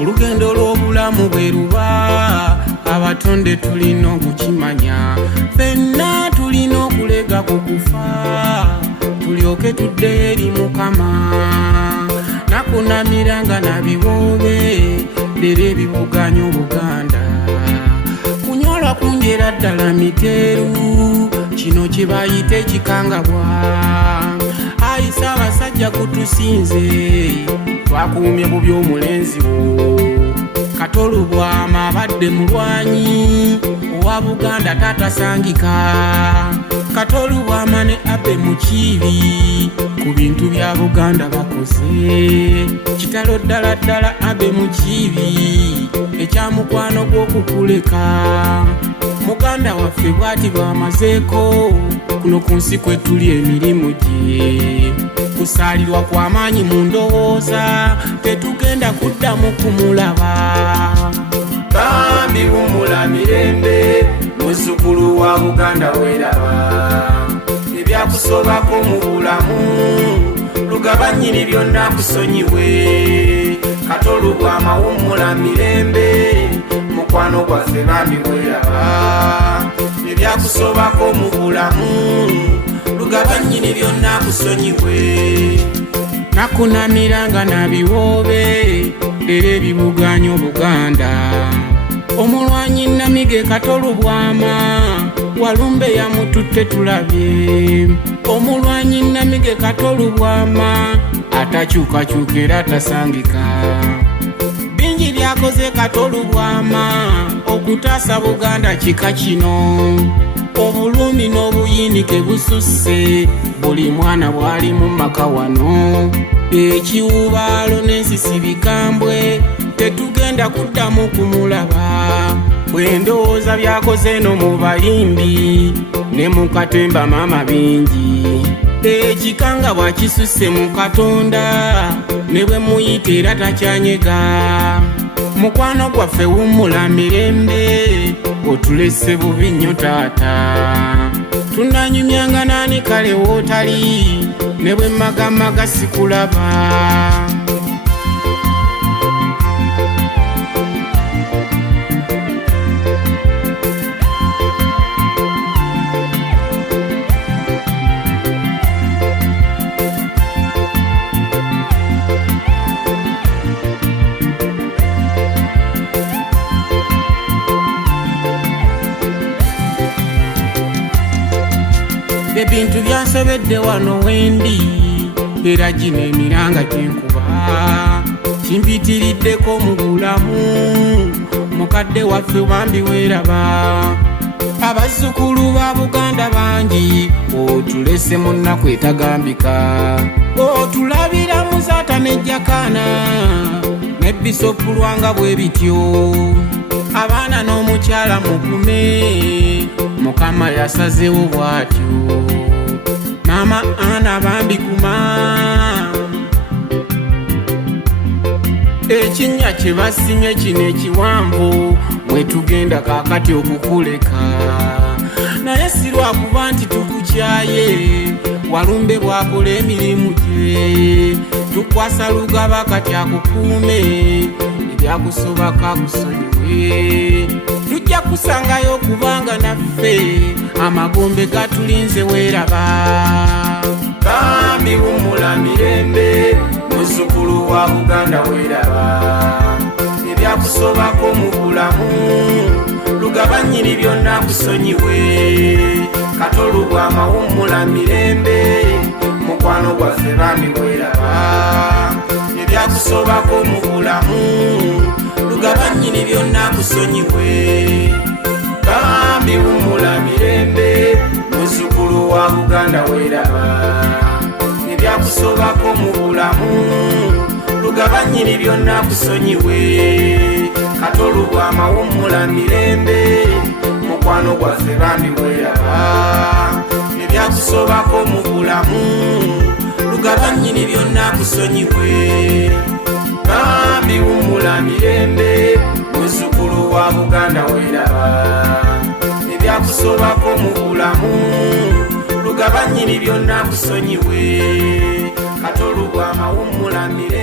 olugendo lw'obulamu bwe luba abatonde tulina okukimanya ffenna tulina okulega ku kufa tulyoke tuddeyo eri Mukama nakunamiranga na biwoobe lero ebivuganya Obuganda kunyolwa kunjera ddala miteeru kino kye bayita ekikangabwa ayisa abasajja kutusinze twakuumye bubi omulenzi wo Katolubwama abadde mulwanyi owa Buganda tatasangika Katolubwama ne Abe Mukiibi ku bintu bya Buganda bakoze kitalo ddala ddala Abe Mukiibi ekyamukwano gw'okukuleka Muganda waffe bwati bwamazeeko kuno ku nsi kwe tuli emirimu gye kusaalirwa kw'amaanyi mu ndowooza tetugenda kuddamu kumulaba bambi wumula mirembe muzzukulu wa Buganda weeraba ebyakusobako mu bulamu lugabanyiri byonna kusonyiwe Katolubwama wumula mirembe mukwano gwaffe bambi weeraba ebyakusobako mu bulamu lugabanyiri byonna kusonyiwe nakunamiranga na biwoobe lero ebivuganya Obuganda omulwanyi Namige Katolubwama Walumbe yamututte tulabye omulwanyi Namige Katolubwama atakyukakyuka atasangika bingi byakoze Katolubwama okutaasa Buganda kika kino obulumi n'obuyinike bususse buli mwana bwali mu maka wano ekiwubaalo n'ensisi bikambwe tetugenda kuddamu kumulaba bwendowooza byakoze no mu bayimbi ne mu katemba maama bingi ekikanga bwakisusse mu Katonda ne bwe muyita era takyanyega mukwano gwaffe wumula mirembe otulese bubi nnyo taata tunanyumyanga nani kale wootali ne bwe magamaga sikulaba ebintu byansobedde wano wendi era gino emiranga gyenkuba kimpitiriddeko mu bulamu mukadde waffe bambi weeraba abazzukulu ba Buganda bangi otulese mu nnaku etagambika otulabira Muzaata ne Jakana ne Bisopu Lwanga bwe bityo abaana n'omukyala mugume Mukama yasazeewo bw'atyo Mama Ana bambi kuma ekinnya kye basimye kino ekiwanvu mwe tugenda kaakati okukuleka naye si lwakuba nti tukukyaye Walumbe bw'akola emirimu gye tukwasa lugaba kati akukuume ebyakusobaka kusonyiwe tujja kusangayo kubanga naffe amagombe gatulinze weeraba bambi wumula mirembe muzzukulu wa Buganda weeraba ebyakusobako mu bulamu lugabanyiri byonna kusonyiwe Katolubwama wumula mirembe mukwano gwaffe bambi weeraba ebyakusobako mu bulamu lugabanyiri byonna kusonyiwe bambi wumula mirembe muzzukulu wa Buganda weeraba ebyakusobako mu bulamu lugabanyiri byonna kusonyiwe Katolubwama wumula mirembe mukwano gwaffe bambi weeraba ebyakusobako mu bulamu lugabanyiri byonna kusonyiwe bambi wumula mirembe muzzukulu wa Buganda weeraba ebyakusobako mu bulamu lugabanyiri byonna kusonyiwe Katolubwama wumula mirembe